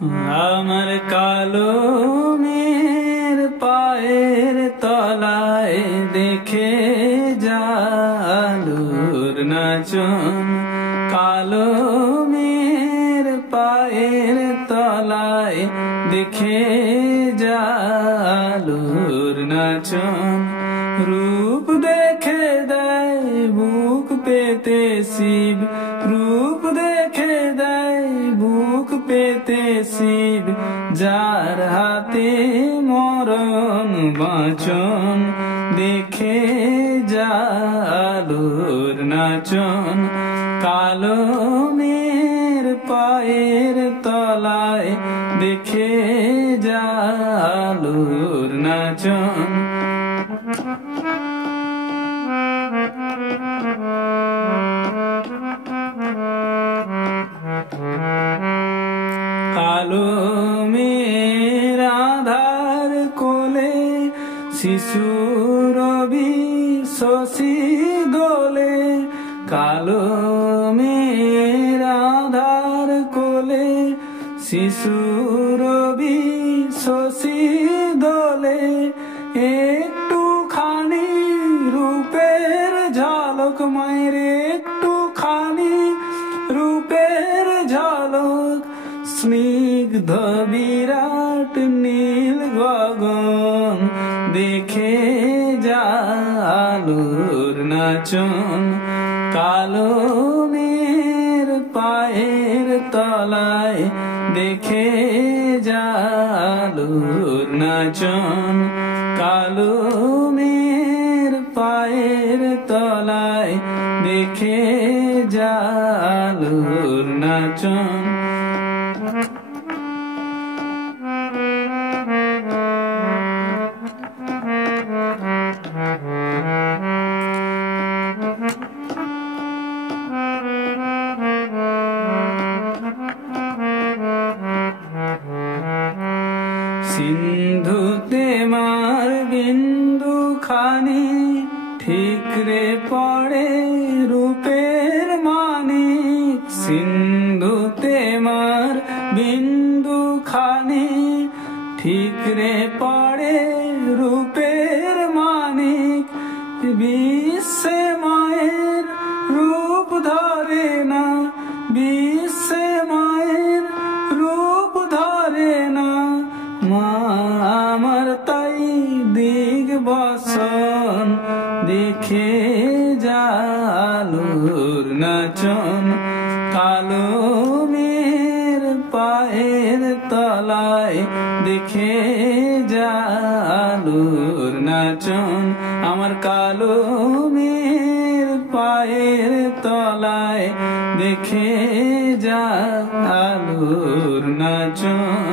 আমার কালো মেয়ের পায়ের তলায় দেখে জালুর নাচন। কালো মেয়ের পায়ের তলায় দেখে জালুর নাচন। রূপ দেখে দেয় বুক পেতে শিব, রূপ দেখে দেয় বুক পেতে শিব, যার হাতে মরণ বাঁচন। দেখে জালুর নাচন। কালো মেয়ের পায়ের তলায় দেখে জালুর নাচন। কালো মেয়ের আধার কোলে শিশু রবি শশী দোলে। কালো মেয়ের আধার কোলে শিশু রবি শশী দোলে। একটুখানি রূপের ঝলক মায়ের, একটুখানি রূপের ঝলক, স্নিগ্ধ বিরাট নীল গগন। দেখে জালুর নাচন। কালো মেয়ের পায়ের তলায় দেখে জালুর নাচন। কালো মেয়ের পায়ের তলায় দেখে জালুর নাচন। সিন্ধুতে মার বিন্দু খানি ঠিকরে পড়ে রূপের মানিক। সিন্ধুতে মার বিন্দু খানি ঠিকরে পড়ে রূপের মানিক। বিশ্বে মায়ের রূপ ধরে না, বিশ্বে মায়ের রূপ ধরে না। মা আমার তাই দিগ বসন। দেখে জালুর নাচন। কালো মেয়ের পায়ের তলায় দেখে জালুর নাচন। আমার কালো মেয়ের পায়ের তলায় দেখে জালুর নাচন।